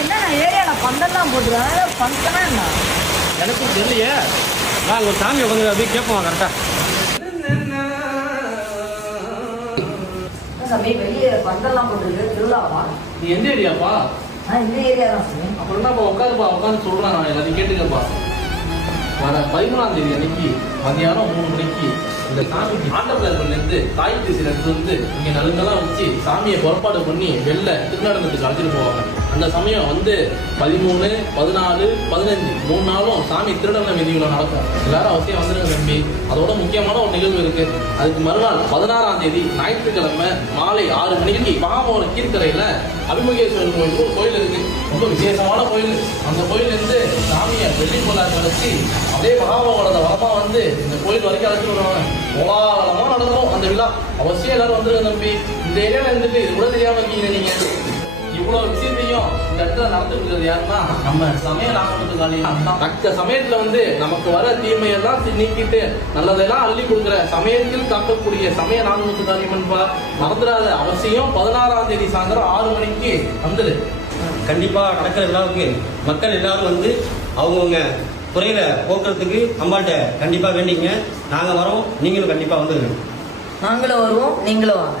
என்ன ஏரியால பந்தெல்லாம் போட்டுருக்காங்க, ஃபங்க்ஷனா என்ன? எனக்கும் தெரியலையே. நான் ஒரு சாமி உட்காந்து அப்படியே கேட்போம் கரெக்டா. சாமி வெளியே பந்தெல்லாம் போட்டுருக்கு, திருவிழாவா? நீ எந்த ஏரியாப்பா? இந்த ஏரியா தான் சாமி. அப்புறம் என்னப்பா உட்காந்து சொல்றேன். நான் எல்லாத்தையும் கேட்டுக்கப்பா. வர 13ஆம் தேதி அன்னைக்கு மதியானம் 3 மணிக்கு இந்த சாமிக்கு ஆண்டவர்லேருந்து தாய் திசையில இருந்து இங்க நலுங்கெல்லாம் வச்சு சாமியை புறப்பாடு பண்ணி வெளில திருநடனத்துக்கு அழைச்சிட்டு போவாங்க. அந்த சமயம் 13, 14, 15 3 நாளும் சாமி திருநடன விதிகளை நடக்கும். எல்லாரும் அவசியம் வந்துருங்க தம்பி. அதோட முக்கியமான ஒரு நிகழ்வு இருக்கு. அதுக்கு மறுநாள் 16ஆம் தேதி ஞாயிற்றுக்கிழமை மாலை 6 மணிக்கு மகாமோகன கீர்த்தரையில அபிமுகேஸ்வரர் கோயில் ஒரு கோயில் இருக்கு. ரொம்ப விசேஷமான கோயில். அந்த கோயில இருந்து சாமியை வெள்ளி கொண்டாடி அழைச்சி அப்படியே மகாமோகனத வரமா வந்து இந்த கோயில் வரைக்கும் அழைச்சிட்டு வருவாங்க. கோலாகலமா நடக்கும் அந்த விழா. அவசியம் எல்லாரும் வந்துருங்க தம்பி. இந்த ஏரியால இருந்துட்டு இது கூட தெரியாம இருக்கீங்க நீங்க. இவ்வளவு விஷயத்தையும் இந்த இடத்துல நடந்துட்டு யாருன்னா நம்ம சமய நாகத்துக்காலியும் அந்த சமயத்துல நமக்கு வர தீமையெல்லாம் நீக்கிட்டு நல்லதெல்லாம் அள்ளி கொடுக்குற சமயத்தில் காக்கக்கூடிய சமய நாகத்துக்காலியம் மறந்துடாத. அவசியம் 16ஆம் தேதி சாயந்தரம் 6 மணிக்கு வந்துடு. கண்டிப்பா நடக்கிற விழாவுக்கு மக்கள் எல்லாரும் அவங்கவுங்க குறையில போக்குறதுக்கு அம்பாள்கிட்ட கண்டிப்பா வேண்டிங்க. நாங்க வரோம், நீங்களும் கண்டிப்பா வந்துருங்க. நாங்களும் வருவோம், நீங்களும் வாங்க.